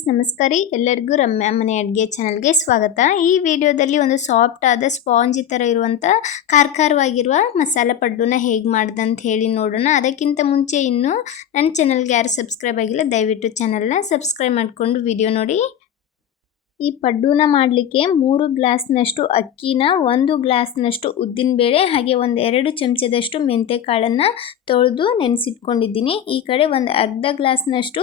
Friends ನಮಸ್ಕಾರ ರೀ ಎಲ್ಲರಿಗೂ ರಮ್ಯಾ ಮನೆ ಅಡುಗೆ ಚಾನಲ್ಗೆ ಸ್ವಾಗತ. ಈ ವಿಡಿಯೋದಲ್ಲಿ ಒಂದು ಸಾಫ್ಟ್ ಆದ ಸ್ಪಾಂಜಿ ಥರ ಇರುವಂಥ ಖಾರವಾಗಿರುವ ಮಸಾಲೆ ಪಡ್ಡುನ ಹೇಗೆ ಮಾಡ್ದಂತ ಹೇಳಿ ನೋಡೋಣ. ಅದಕ್ಕಿಂತ ಮುಂಚೆ ಇನ್ನೂ ನನ್ನ ಚಾನಲ್ಗೆ ಯಾರು ಸಬ್ಸ್ಕ್ರೈಬ್ ಆಗಿಲ್ಲ ದಯವಿಟ್ಟು ಚಾನಲ್ನ ಸಬ್ಸ್ಕ್ರೈಬ್ ಮಾಡಿಕೊಂಡು ವಿಡಿಯೋ ನೋಡಿ. ಈ ಪಡ್ಡುನ ಮಾಡಲಿಕ್ಕೆ 3 ಗ್ಲಾಸ್ನಷ್ಟು ಅಕ್ಕಿನ, 1 ಗ್ಲಾಸ್ನಷ್ಟು ಉದ್ದಿನಬೇಳೆ ಹಾಗೆ 2 ಚಮಚದಷ್ಟು ಮೆಂತ್ಯ ಕಾಳನ್ನು ತೊಳೆದು ನೆನೆಸಿಟ್ಕೊಂಡಿದ್ದೀನಿ. ಈ ಕಡೆ ಒಂದು ಅರ್ಧ ಗ್ಲಾಸ್ನಷ್ಟು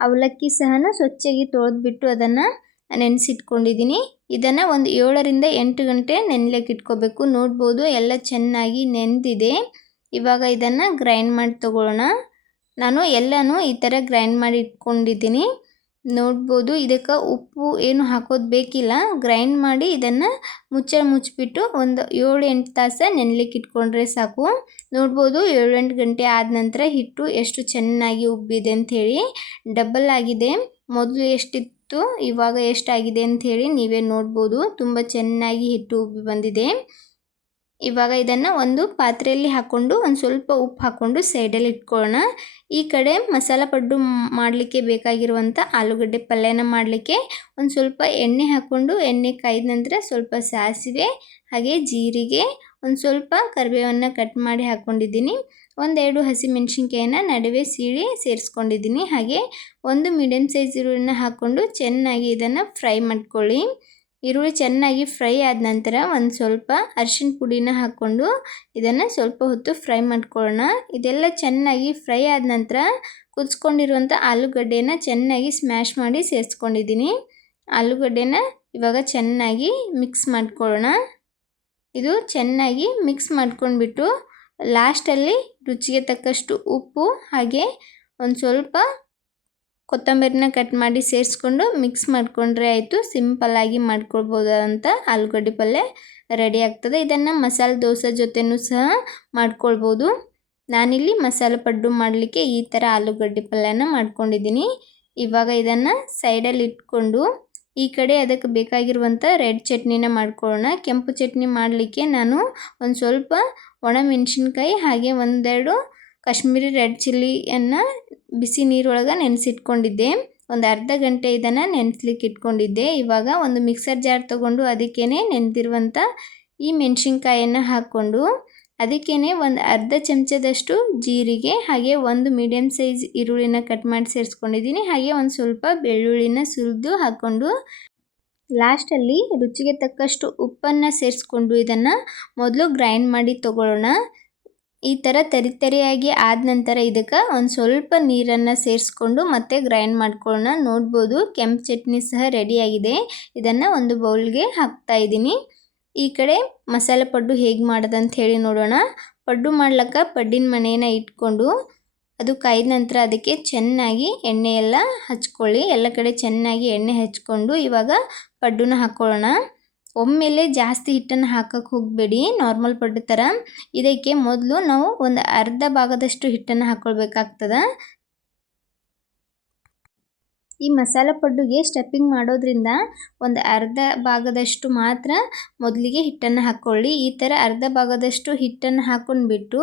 ಅವಲಕ್ಕಿ ಸಹನ ಸ್ವಚ್ಛವಾಗಿ ತೊಳೆದ್ಬಿಟ್ಟು ಅದನ್ನು ನೆನೆಸಿಟ್ಕೊಂಡಿದ್ದೀನಿ. ಇದನ್ನು ಒಂದು 7 ರಿಂದ 8 ಗಂಟೆ ನೆನೆಯಲಿಕ್ಕೆ ಇಟ್ಕೋಬೇಕು. ನೋಡ್ಬೋದು ಎಲ್ಲ ಚೆನ್ನಾಗಿ ನೆಂದಿದೆ. ಇವಾಗ ಇದನ್ನು ಗ್ರೈಂಡ್ ಮಾಡಿ ತಗೊಳ್ಳೋಣ. ನಾನು ಎಲ್ಲನೂ ಈ ಥರ ಗ್ರೈಂಡ್ ಮಾಡಿ ಇಟ್ಕೊಂಡಿದ್ದೀನಿ. ನೋಡ್ಬೋದು ಇದಕ್ಕೆ ಉಪ್ಪು ಏನು ಹಾಕೋದು ಬೇಕಿಲ್ಲ. ಗ್ರೈಂಡ್ ಮಾಡಿ ಇದನ್ನು ಮುಚ್ಚಿಬಿಟ್ಟು ಒಂದು 7-8 ತಾಸು ನೆನೆಯಲಿಕ್ಕೆ ಇಟ್ಕೊಂಡ್ರೆ ಸಾಕು. ನೋಡ್ಬೋದು 7-8 ಗಂಟೆ ಆದ ನಂತರ ಹಿಟ್ಟು ಎಷ್ಟು ಚೆನ್ನಾಗಿ ಉಬ್ಬಿದೆ ಅಂಥೇಳಿ. ಡಬಲ್ ಆಗಿದೆ, ಮೊದಲು ಎಷ್ಟಿತ್ತು ಇವಾಗ ಎಷ್ಟಾಗಿದೆ ಅಂಥೇಳಿ ನೀವೇ ನೋಡ್ಬೋದು. ತುಂಬ ಚೆನ್ನಾಗಿ ಹಿಟ್ಟು ಉಬ್ಬಿ ಬಂದಿದೆ. ಇವಾಗ ಇದನ್ನು ಒಂದು ಪಾತ್ರೆಯಲ್ಲಿ ಹಾಕ್ಕೊಂಡು ಒಂದು ಸ್ವಲ್ಪ ಉಪ್ಪು ಹಾಕ್ಕೊಂಡು ಸೈಡಲ್ಲಿ ಇಟ್ಕೊಳ್ಳೋಣ. ಈ ಕಡೆ ಮಸಾಲ ಪಡ್ಡು ಮಾಡಲಿಕ್ಕೆ ಬೇಕಾಗಿರುವಂಥ ಆಲೂಗಡ್ಡೆ ಪಲ್ಯನ ಮಾಡಲಿಕ್ಕೆ ಒಂದು ಸ್ವಲ್ಪ ಎಣ್ಣೆ ಹಾಕ್ಕೊಂಡು, ಎಣ್ಣೆ ಕಾಯ್ದ ನಂತರ ಸ್ವಲ್ಪ ಸಾಸಿವೆ ಹಾಗೆ ಜೀರಿಗೆ, ಒಂದು ಸ್ವಲ್ಪ ಕರಿಬೇವನ್ನು ಕಟ್ ಮಾಡಿ ಹಾಕ್ಕೊಂಡಿದ್ದೀನಿ. 1-2 ಹಸಿಮೆಣಸಿನ್ಕಾಯಿನ ನಡುವೆ ಸೀಳಿ ಸೇರಿಸ್ಕೊಂಡಿದ್ದೀನಿ. ಹಾಗೆ 1 ಮೀಡಿಯಮ್ ಸೈಜ್ ಈರುಳ್ಳಿನ ಹಾಕ್ಕೊಂಡು ಚೆನ್ನಾಗಿ ಇದನ್ನು ಫ್ರೈ ಮಾಡ್ಕೊಳ್ಳಿ. ಈರುಳ್ಳಿ ಚೆನ್ನಾಗಿ ಫ್ರೈ ಆದ ನಂತರ ಒಂದು ಸ್ವಲ್ಪ ಅರಿಶಿನ ಪುಡಿನ ಹಾಕ್ಕೊಂಡು ಇದನ್ನು ಸ್ವಲ್ಪ ಹೊತ್ತು ಫ್ರೈ ಮಾಡ್ಕೊಳ್ಳೋಣ. ಇದೆಲ್ಲ ಚೆನ್ನಾಗಿ ಫ್ರೈ ಆದ ನಂತರ ಕುದಿಸ್ಕೊಂಡಿರುವಂಥ ಆಲೂಗಡ್ಡೆನ ಚೆನ್ನಾಗಿ ಸ್ಮ್ಯಾಶ್ ಮಾಡಿ ಸೇರಿಸ್ಕೊಂಡಿದ್ದೀನಿ. ಆಲೂಗಡ್ಡೆನ ಇವಾಗ ಚೆನ್ನಾಗಿ ಮಿಕ್ಸ್ ಮಾಡ್ಕೊಳ್ಳೋಣ. ಇದು ಚೆನ್ನಾಗಿ ಮಿಕ್ಸ್ ಮಾಡ್ಕೊಂಡ್ಬಿಟ್ಟು ಲಾಸ್ಟಲ್ಲಿ ರುಚಿಗೆ ತಕ್ಕಷ್ಟು ಉಪ್ಪು ಹಾಗೆ ಒಂದು ಸ್ವಲ್ಪ ಕೊತ್ತಂಬರಿನ ಕಟ್ ಮಾಡಿ ಸೇರಿಸ್ಕೊಂಡು ಮಿಕ್ಸ್ ಮಾಡಿಕೊಂಡ್ರೆ ಆಯಿತು. ಸಿಂಪಲ್ಲಾಗಿ ಮಾಡ್ಕೊಳ್ಬೋದಂತ ಆಲೂಗಡ್ಡೆ ಪಲ್ಯ ರೆಡಿ ಆಗ್ತದೆ. ಇದನ್ನು ಮಸಾಲೆ ದೋಸೆ ಜೊತೆನೂ ಸಹ ಮಾಡ್ಕೊಳ್ಬೋದು. ನಾನಿಲ್ಲಿ ಮಸಾಲೆ ಪಡ್ಡು ಮಾಡಲಿಕ್ಕೆ ಈ ಥರ ಆಲೂಗಡ್ಡೆ ಪಲ್ಯನ ಮಾಡ್ಕೊಂಡಿದ್ದೀನಿ. ಇವಾಗ ಇದನ್ನು ಸೈಡಲ್ಲಿ ಇಟ್ಕೊಂಡು ಈ ಕಡೆ ಅದಕ್ಕೆ ಬೇಕಾಗಿರುವಂಥ ರೆಡ್ ಚಟ್ನಿನ ಮಾಡ್ಕೊಳ್ಳೋಣ. ಕೆಂಪು ಚಟ್ನಿ ಮಾಡಲಿಕ್ಕೆ ನಾನು ಒಂದು ಸ್ವಲ್ಪ ಒಣ ಮೆಣಸಿನ್ಕಾಯಿ ಹಾಗೆ 1-2 ಕಾಶ್ಮೀರಿ ರೆಡ್ ಚಿಲ್ಲಿಯನ್ನು ಬಿಸಿ ನೀರೊಳಗೆ ನೆನೆಸಿಟ್ಕೊಂಡಿದ್ದೆ. ಒಂದು ಅರ್ಧ ಗಂಟೆ ಇದನ್ನು ನೆನೆಸ್ಲಿಕ್ಕೆ ಇಟ್ಕೊಂಡಿದ್ದೆ. ಇವಾಗ ಒಂದು ಮಿಕ್ಸರ್ ಜಾರ್ ತೊಗೊಂಡು ಅದಕ್ಕೇ ನೆನೆದಿರುವಂಥ ಈ ಮೆಣಸಿನ್ಕಾಯನ್ನು ಹಾಕ್ಕೊಂಡು ಅದಕ್ಕೇ ಒಂದು ಅರ್ಧ ಚಮಚದಷ್ಟು ಜೀರಿಗೆ ಹಾಗೆ 1 ಮೀಡಿಯಮ್ ಸೈಜ್ ಈರುಳ್ಳಿನ ಕಟ್ ಮಾಡಿ ಸೇರಿಸ್ಕೊಂಡಿದ್ದೀನಿ. ಹಾಗೆ ಒಂದು ಸ್ವಲ್ಪ ಬೆಳ್ಳುಳ್ಳಿನ ಸುರಿದು ಹಾಕ್ಕೊಂಡು ಲಾಸ್ಟಲ್ಲಿ ರುಚಿಗೆ ತಕ್ಕಷ್ಟು ಉಪ್ಪನ್ನು ಸೇರಿಸ್ಕೊಂಡು ಇದನ್ನು ಮೊದಲು ಗ್ರೈಂಡ್ ಮಾಡಿ ತಗೊಳ್ಳೋಣ. ಈ ಥರ ತರಿಯಾಗಿ ಆದ ನಂತರ ಇದಕ್ಕೆ ಒಂದು ಸ್ವಲ್ಪ ನೀರನ್ನು ಸೇರಿಸ್ಕೊಂಡು ಮತ್ತೆ ಗ್ರೈಂಡ್ ಮಾಡ್ಕೊಳ್ಳೋಣ. ನೋಡ್ಬೋದು ಕೆಂಪು ಚಟ್ನಿ ಸಹ ರೆಡಿಯಾಗಿದೆ. ಇದನ್ನು ಒಂದು ಬೌಲ್ಗೆ ಹಾಕ್ತಾ ಇದ್ದೀನಿ. ಈ ಕಡೆ ಮಸಾಲೆ ಪಡ್ಡು ಹೇಗೆ ಮಾಡೋದಂತ ಹೇಳಿ ನೋಡೋಣ. ಪಡ್ಡು ಮಾಡ್ಲಿಕ್ಕೆ ಪಡ್ಡಿನ ಮಣೆನ ಇಟ್ಕೊಂಡು ಅದು ಕಾಯ್ದ ನಂತರ ಅದಕ್ಕೆ ಚೆನ್ನಾಗಿ ಎಣ್ಣೆ ಎಲ್ಲ ಹಚ್ಕೊಳ್ಳಿ. ಎಲ್ಲ ಕಡೆ ಚೆನ್ನಾಗಿ ಎಣ್ಣೆ ಹಚ್ಕೊಂಡು ಇವಾಗ ಪಡ್ಡುನ ಹಾಕ್ಕೊಳ್ಳೋಣ. ಒಮ್ಮೆಲೆ ಜಾಸ್ತಿ ಹಿಟ್ಟನ್ನು ಹಾಕಕ್ಕೆ ಹೋಗಬೇಡಿ. ನಾರ್ಮಲ್ ಪಡ್ಡು ಥರ ಇದಕ್ಕೆ ಮೊದಲು ನಾವು ಒಂದು ಅರ್ಧ ಭಾಗದಷ್ಟು ಹಿಟ್ಟನ್ನು ಹಾಕ್ಕೊಳ್ಬೇಕಾಗ್ತದೆ. ಈ ಮಸಾಲೆ ಪಡ್ಡುಗೆ ಸ್ಟಫಿಂಗ್ ಮಾಡೋದ್ರಿಂದ ಒಂದು ಅರ್ಧ ಭಾಗದಷ್ಟು ಮಾತ್ರ ಮೊದಲಿಗೆ ಹಿಟ್ಟನ್ನು ಹಾಕ್ಕೊಳ್ಳಿ. ಈ ಥರ ಅರ್ಧ ಭಾಗದಷ್ಟು ಹಿಟ್ಟನ್ನು ಹಾಕ್ಕೊಂಡ್ಬಿಟ್ಟು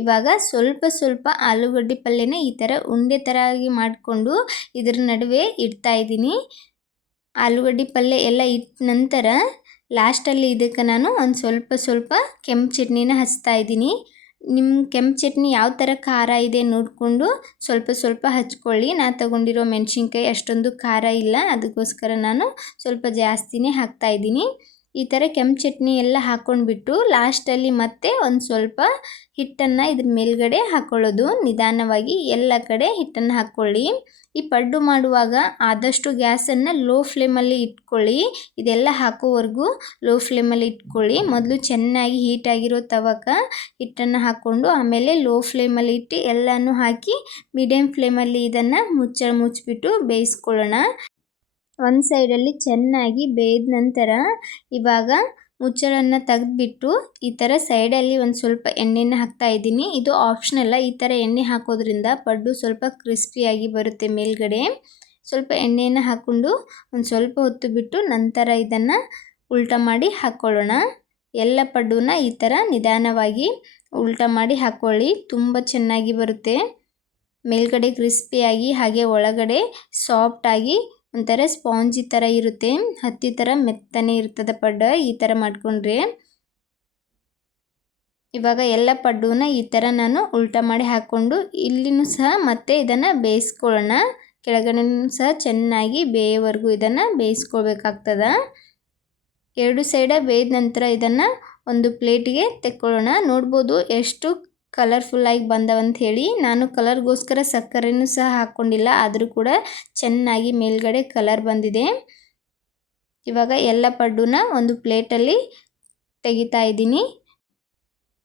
ಇವಾಗ ಸ್ವಲ್ಪ ಆಲೂಗಡ್ಡೆ ಪಲ್ಯನ ಈ ಥರ ಉಂಡೆ ಥರ ಆಗಿ ಮಾಡಿಕೊಂಡು ಇದ್ರ ನಡುವೆ ಇಡ್ತಾ ಇದ್ದೀನಿ. ಆಲೂಗಡ್ಡೆ ಪಲ್ಯ ಎಲ್ಲ ಇಟ್ಟ ನಂತರ ಲಾಸ್ಟಲ್ಲಿ ಇದಕ್ಕೆ ನಾನು ಒಂದು ಸ್ವಲ್ಪ ಕೆಂಪು ಚಟ್ನಿನ ಹಚ್ತಾ ಇದ್ದೀನಿ. ನಿಮ್ಮ ಕೆಂಪು ಚಟ್ನಿ ಯಾವ ಥರ ಖಾರ ಇದೆ ನೋಡಿಕೊಂಡು ಸ್ವಲ್ಪ ಹಚ್ಕೊಳ್ಳಿ. ನಾನು ತಗೊಂಡಿರೋ ಮೆಣಸಿನ್ಕಾಯಿ ಅಷ್ಟೊಂದು ಖಾರ ಇಲ್ಲ, ಅದಕ್ಕೋಸ್ಕರ ನಾನು ಸ್ವಲ್ಪ ಜಾಸ್ತಿನೇ ಹಾಕ್ತಾಯಿದ್ದೀನಿ. ಈ ಥರ ಕೆಂಪು ಚಟ್ನಿ ಎಲ್ಲ ಹಾಕ್ಕೊಂಡ್ಬಿಟ್ಟು ಲಾಸ್ಟಲ್ಲಿ ಮತ್ತೆ ಒಂದು ಸ್ವಲ್ಪ ಹಿಟ್ಟನ್ನು ಇದ್ರ ಮೇಲ್ಗಡೆ ಹಾಕ್ಕೊಳ್ಳೋದು. ನಿಧಾನವಾಗಿ ಎಲ್ಲ ಕಡೆ ಹಿಟ್ಟನ್ನು ಹಾಕ್ಕೊಳ್ಳಿ. ಈ ಪಡ್ಡು ಮಾಡುವಾಗ ಆದಷ್ಟು ಗ್ಯಾಸನ್ನು ಲೋ ಫ್ಲೇಮಲ್ಲಿ ಇಟ್ಕೊಳ್ಳಿ. ಇದೆಲ್ಲ ಹಾಕೋವರೆಗೂ ಲೋ ಫ್ಲೇಮಲ್ಲಿ ಇಟ್ಕೊಳ್ಳಿ. ಮೊದಲು ಚೆನ್ನಾಗಿ ಹೀಟಾಗಿರೋ ತವಕ್ಕೆ ಹಿಟ್ಟನ್ನು ಹಾಕ್ಕೊಂಡು ಆಮೇಲೆ ಲೋ ಫ್ಲೇಮಲ್ಲಿ ಇಟ್ಟು ಎಲ್ಲನೂ ಹಾಕಿ ಮೀಡಿಯಮ್ ಫ್ಲೇಮಲ್ಲಿ ಇದನ್ನು ಮುಚ್ಚಿಬಿಟ್ಟು ಬೇಯಿಸ್ಕೊಳ್ಳೋಣ. ಒಂದು ಸೈಡಲ್ಲಿ ಚೆನ್ನಾಗಿ ಬೇಯ್ದ ನಂತರ ಇವಾಗ ಮುಚ್ಚಳನ್ನು ತೆಗೆದ್ಬಿಟ್ಟು ಈ ಥರ ಸೈಡಲ್ಲಿ ಒಂದು ಸ್ವಲ್ಪ ಎಣ್ಣೆನ ಹಾಕ್ತಾ ಇದ್ದೀನಿ. ಇದು ಆಪ್ಷನಲ್ಲ. ಈ ಥರ ಎಣ್ಣೆ ಹಾಕೋದ್ರಿಂದ ಪಡ್ಡು ಸ್ವಲ್ಪ ಕ್ರಿಸ್ಪಿಯಾಗಿ ಬರುತ್ತೆ ಮೇಲ್ಗಡೆ. ಸ್ವಲ್ಪ ಎಣ್ಣೆಯನ್ನು ಹಾಕ್ಕೊಂಡು ಒಂದು ಸ್ವಲ್ಪ ಹೊತ್ತು ಬಿಟ್ಟು ನಂತರ ಇದನ್ನು ಉಲ್ಟಾ ಮಾಡಿ ಹಾಕ್ಕೊಳ್ಳೋಣ. ಎಲ್ಲ ಪಡ್ಡುನ ಈ ಥರ ನಿಧಾನವಾಗಿ ಉಲ್ಟಾ ಮಾಡಿ ಹಾಕ್ಕೊಳ್ಳಿ. ತುಂಬ ಚೆನ್ನಾಗಿ ಬರುತ್ತೆ. ಮೇಲ್ಗಡೆ ಕ್ರಿಸ್ಪಿಯಾಗಿ ಹಾಗೆ ಒಳಗಡೆ ಸಾಫ್ಟಾಗಿ ಒಂಥರ ಸ್ಪಾಂಜಿ ಥರ ಇರುತ್ತೆ. ಹತ್ತಿ ಥರ ಮೆತ್ತನೆ ಇರ್ತದೆ ಪಡ್ಡು. ಈ ಥರ ಮಾಡಿಕೊಂಡ್ರೆ ಇವಾಗ ಎಲ್ಲ ಪಡ್ಡೂನ ಈ ಥರ ನಾನು ಉಲ್ಟಾ ಮಾಡಿ ಹಾಕ್ಕೊಂಡು ಇಲ್ಲಿನೂ ಸಹ ಮತ್ತೆ ಇದನ್ನು ಬೇಯಿಸ್ಕೊಳ್ಳೋಣ. ಕೆಳಗಡೆನೂ ಸಹ ಚೆನ್ನಾಗಿ ಬೇಯೋವರೆಗೂ ಇದನ್ನು ಬೇಯಿಸ್ಕೊಳ್ಬೇಕಾಗ್ತದೆ. ಎರಡು ಸೈಡ ಬೇಯ್ದ ನಂತರ ಇದನ್ನು ಒಂದು ಪ್ಲೇಟಿಗೆ ತೆಕ್ಕೊಳ್ಳೋಣ. ನೋಡ್ಬೋದು ಎಷ್ಟು ಕಲರ್ಫುಲ್ಲಾಗಿ ಬಂದವಂತ ಹೇಳಿ. ನಾನು ಕಲರ್ಗೋಸ್ಕರ ಸಕ್ಕರೆನೂ ಸಹ ಹಾಕ್ಕೊಂಡಿಲ್ಲ, ಆದರೂ ಕೂಡ ಚೆನ್ನಾಗಿ ಮೇಲ್ಗಡೆ ಕಲರ್ ಬಂದಿದೆ. ಇವಾಗ ಎಲ್ಲ ಪಡ್ಡೂನ ಒಂದು ಪ್ಲೇಟಲ್ಲಿ ತೆಗಿತಾ ಇದ್ದೀನಿ.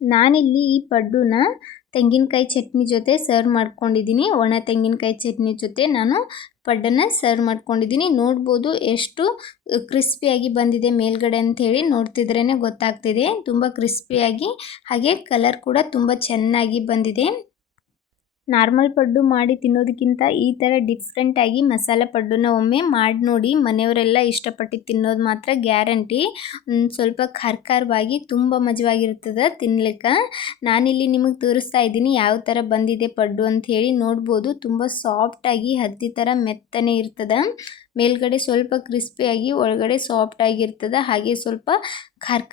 ನಾನಿಲ್ಲಿ ಈ ಪಡ್ಡೂನ ತೆಂಗಿನಕಾಯಿ ಚಟ್ನಿ ಜೊತೆ ಸರ್ವ್ ಮಾಡ್ಕೊಂಡಿದ್ದೀನಿ. ಒಣ ತೆಂಗಿನಕಾಯಿ ಚಟ್ನಿ ಜೊತೆ ನಾನು ಪಡ್ಡನ್ನು ಸರ್ವ್ ಮಾಡ್ಕೊಂಡಿದ್ದೀನಿ. ನೋಡ್ಬೋದು ಎಷ್ಟು ಕ್ರಿಸ್ಪಿಯಾಗಿ ಬಂದಿದೆ ಮೇಲ್ಗಡೆ ಅಂಥೇಳಿ. ನೋಡ್ತಿದ್ರೇ ಗೊತ್ತಾಗ್ತಿದೆ ತುಂಬ ಕ್ರಿಸ್ಪಿಯಾಗಿ, ಹಾಗೆ ಕಲರ್ ಕೂಡ ತುಂಬ ಚೆನ್ನಾಗಿ ಬಂದಿದೆ. ನಾರ್ಮಲ್ ಪಡ್ಡು ಮಾಡಿ ತಿನ್ನೋದಕ್ಕಿಂತ ಈ ಥರ ಡಿಫ್ರೆಂಟಾಗಿ ಮಸಾಲೆ ಪಡ್ಡನ್ನ ಒಮ್ಮೆ ಮಾಡಿ ನೋಡಿ. ಮನೆಯವರೆಲ್ಲ ಇಷ್ಟಪಟ್ಟು ತಿನ್ನೋದು ಮಾತ್ರ ಗ್ಯಾರಂಟಿ. ಸ್ವಲ್ಪ ಖಾರವಾಗಿ ತುಂಬ ಮಜವಾಗಿರ್ತದೆ ತಿನ್ಲಿಕ್ಕೆ. ನಾನಿಲ್ಲಿ ನಿಮಗೆ ತೋರಿಸ್ತಾ ಇದ್ದೀನಿ ಯಾವ ಥರ ಬಂದಿದೆ ಪಡ್ಡು ಅಂಥೇಳಿ. ನೋಡ್ಬೋದು ತುಂಬ ಸಾಫ್ಟಾಗಿ ಹತ್ತಿ ಥರ ಮೆತ್ತನೆ ಇರ್ತದೆ. ಮೇಲ್ಗಡೆ ಸ್ವಲ್ಪ ಕ್ರಿಸ್ಪಿಯಾಗಿ ಒಳಗಡೆ ಸಾಫ್ಟಾಗಿರ್ತದೆ, ಹಾಗೆ ಸ್ವಲ್ಪ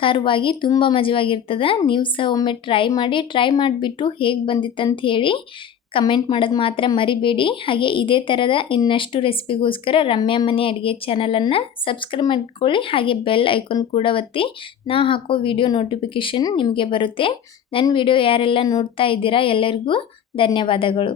ಖಾರವಾಗಿ ತುಂಬ ಮಜವಾಗಿರ್ತದೆ. ನೀವು ಸಹ ಒಮ್ಮೆ ಟ್ರೈ ಮಾಡಿಬಿಟ್ಟು ಹೇಗೆ ಬಂದಿತ್ತಂತ ಹೇಳಿ ಕಮೆಂಟ್ ಮಾಡೋದು ಮಾತ್ರ ಮರಿಬೇಡಿ. ಹಾಗೆ ಇದೇ ಥರದ ಇನ್ನಷ್ಟು ರೆಸಿಪಿಗೋಸ್ಕರ ರಮ್ಯಾ ಮನೆ ಅಡುಗೆ ಚಾನಲನ್ನು ಸಬ್ಸ್ಕ್ರೈಬ್ ಮಾಡ್ಕೊಳ್ಳಿ. ಹಾಗೆ ಬೆಲ್ ಐಕಾನ್ ಕೂಡ ಒತ್ತಿ. ನಾವು ಹಾಕೋ ವಿಡಿಯೋ ನೋಟಿಫಿಕೇಷನ್ ನಿಮಗೆ ಬರುತ್ತೆ. ನನ್ನ ವಿಡಿಯೋ ಯಾರೆಲ್ಲ ನೋಡ್ತಾ ಇದ್ದೀರಾ ಎಲ್ಲರಿಗೂ ಧನ್ಯವಾದಗಳು.